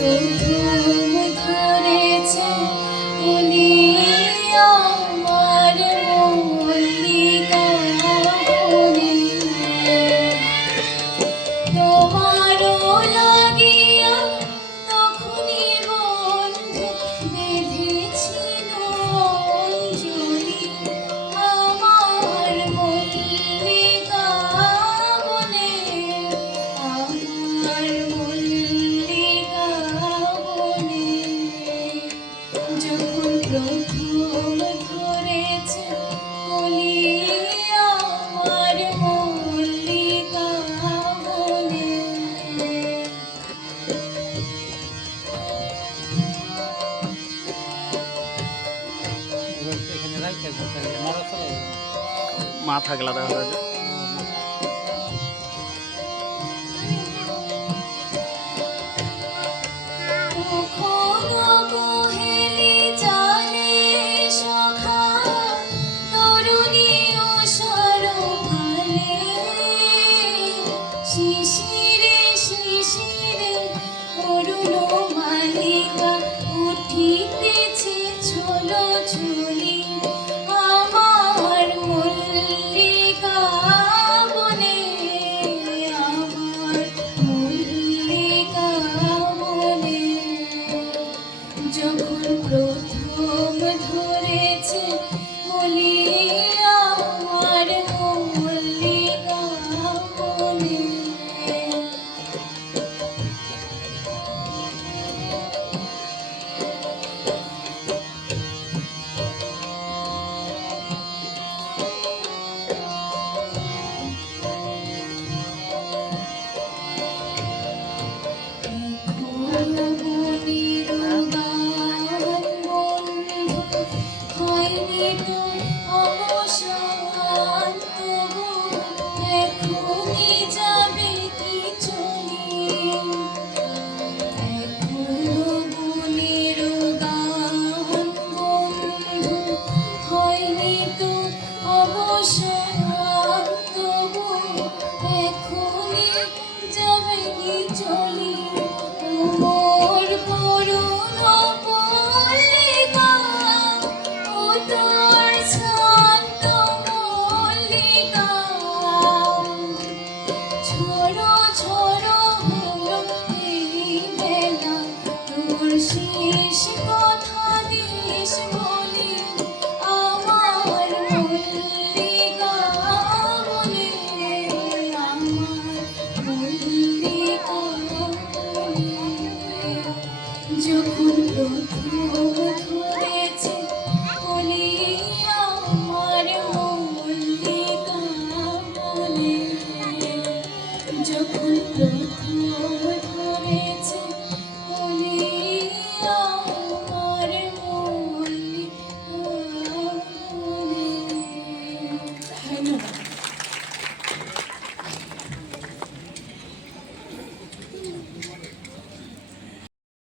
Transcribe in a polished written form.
প্রথম ধরেছে কলি আমার মল্লিকা বনে। তোমারও লাগিয়া তখনই বন্ধু বেঁধেছিল অঞ্জলি আমার মল্লিকা বনে, আমার মল্লিকা বনে। যখন প্রথম ধরেছে কলি আমার মল্লিকা বনে। মাথা গেলা দেখা যায়। কখনো কোহেলি জানে সখা তরুণী অসর ভালে, শিশিরে শিশিরে অরুণ মালিকা উঠিতেছে ছলো ছুলি আমার মল্লিকা বনে, আমার মল্লিকা বনে। যখন প্রথম ধরেছে কলি আমার মল্লিকা বনে। চলি মোর করুণ মল্লিকা ও তোর শান্ত মল্লিকা। ঝড়ো ঝড়ো হলো এই বেলা তোর